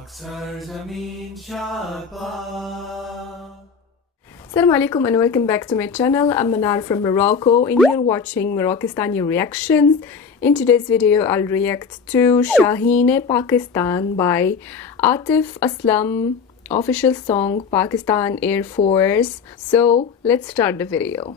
Assalamu alaikum and welcome back to my channel. I'm Manar from Morocco and you're watching Moroccastani Reactions. In today's video I'll react to Shaheen Pakistan by Atif Aslam, official song Pakistan Air Force. So let's start the video.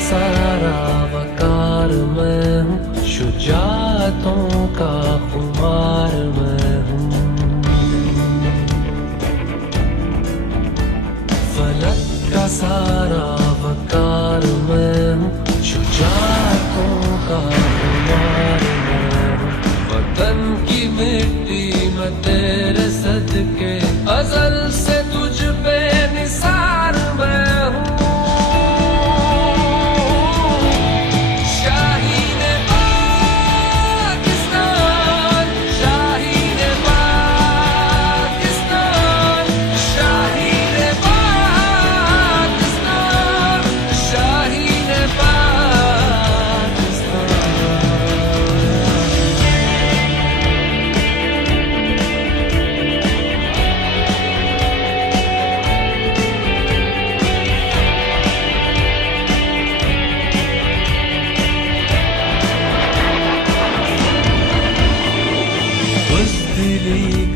सारा वकार मैं हूँ, शुजातों का खुमार मैं हूँ। फलक का सारा वकार मैं हूँ, शुजातों का खुमार मैं हूँ। वतन की मिट्टी में तेरे सदके अज़ल से तुझ पे निसार मैं हूँ।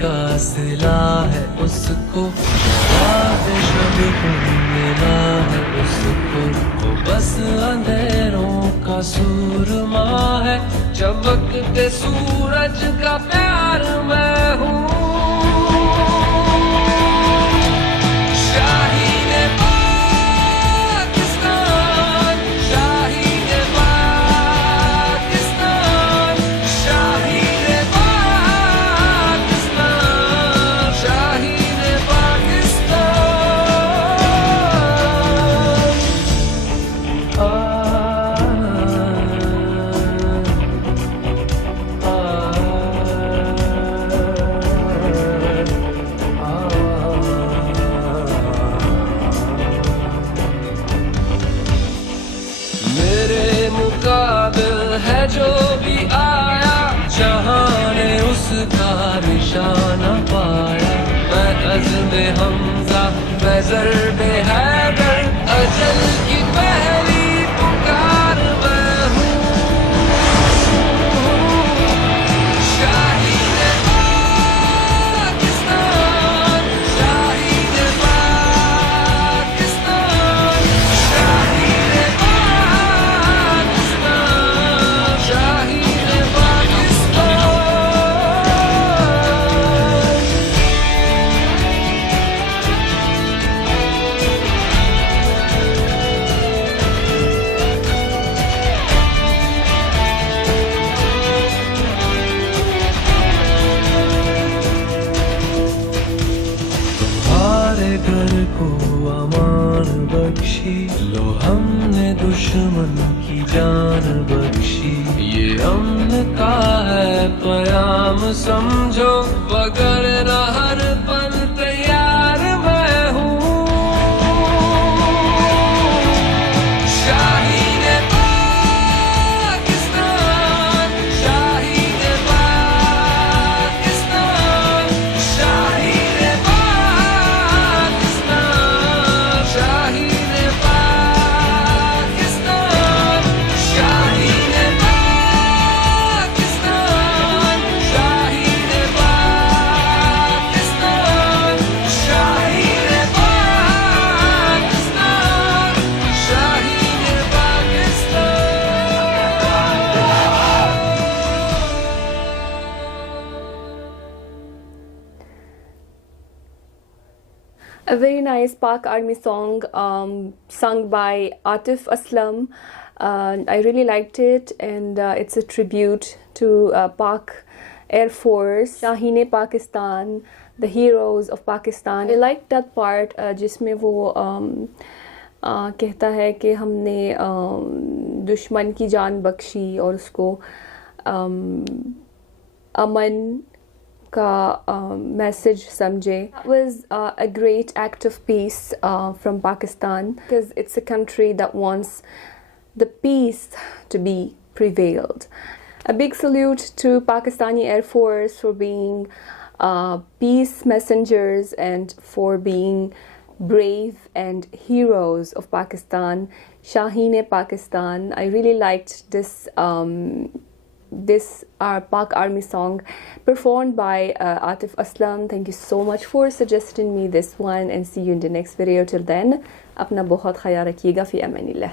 का सिला है उसको मिला है उसको, वो बस अंधेरों का सूरमा है, चमकते सूरज का प्यार मैं हूँ। है जो भी आया जहां ने उसका निशाना पाया, मैं अज़्म हमज़ा मैं ज़र्बे हैदर, अजल की पहली पुकार मैं हूँ। घर को अमान बख्शी, लो हमने दुश्मन की जान बख्शी, ये अमन का है पयाम समझो, मगर न हर पल तैयार मैं हूँ। A very nice Pak Army song sung by Atif Aslam. I really liked it, and it's a tribute to Pak Air Force, Shaheen Pakistan, the heroes of Pakistan. I liked that part जिसमें वो कहता है कि हमने दुश्मन की जान बख्शी और उसको अमन का message समझे. It was a great act of peace from Pakistan, because it's a country that wants the peace to be prevailed. A big salute to Pakistani Air Force for being peace messengers and for being brave and heroes of Pakistan. Shaheen Pakistan. I really liked this Pak Army song performed by Atif Aslam. Thank you so much for suggesting me this one, and see you in the next video. Till then, अपना बहुत ख्याल रखिएगा. फ़ी अमान अल्लाह.